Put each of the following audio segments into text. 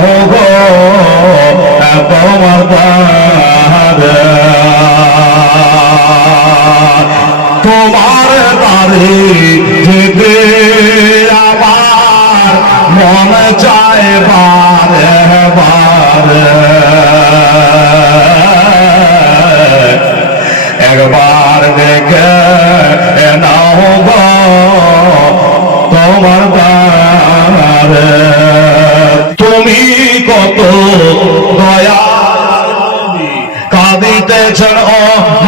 নাও গো তোমার দ্বারে তোমার দ্বারে যেতে আমার মন চায় বারে বারে একবার দেখে নাও গো তোমার দ্বারে তুমি কত দয়া কাঁদিতেছেন ও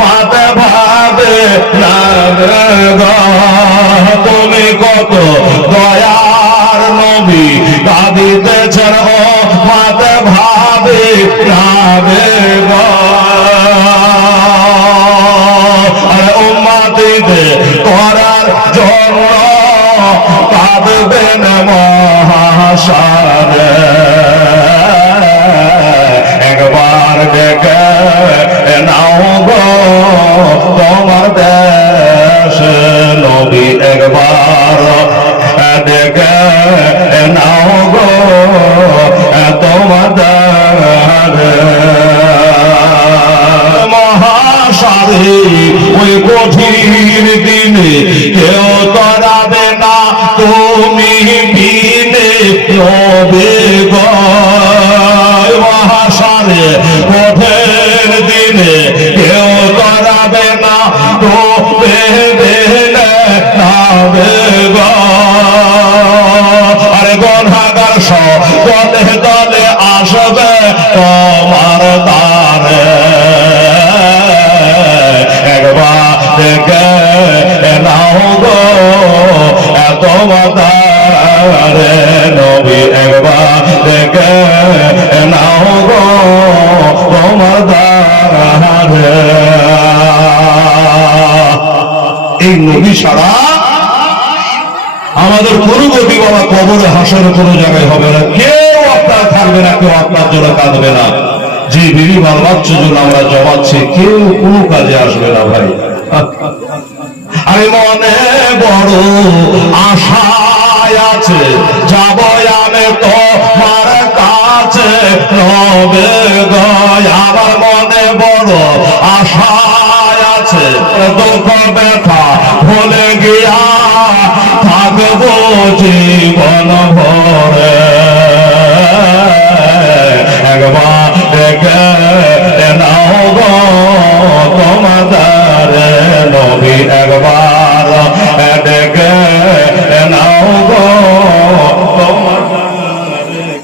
মাতে ভাবে তুমি কত দয়ার নবী কাঁদিতেছেন ও মাতে ভাবে রাবে আরে উম্মতিতে করার জন্য কাঁদবেন মহাসারে একবার দেখে নাও গো তোমার দেশ নবী একবার দেখে নাও গো তোমার দেশ মহাসারে ওই কঠিন দিনে কেউ করাবে না তুমি বিনে রবে গো মহাসারে কঠিন দিনে কেউ করাবে না তুমি বিনে রবে গো আরে গুনাহগার সব দলে দলে আসবে তোমার দ্বারে একবার দেখে নাও গো তোমার দ্বারে নবী একবার দেখে নাও গো তোমার দ্বারে এই নবী ছাড়া আমাদের কোনো গতি বাবা কবরে হাসের কোনো জায়গায় হবে না কেউ আপনার থাকবে না কেউ আপনার জন্য কাঁদবে না যে বিবি বাল বাচ্চার জন্য আমরা জমাচ্ছি কেউ কোনো কাজে আসবে না ভাই আমি মনে বড় আশায় আছে যাব আমি তোমার কাছে নবে গো আমার মনে বড় আশায় আছে দুঃখ ব্যথা ভুলে গিয়া থাকবো জীবন ভরে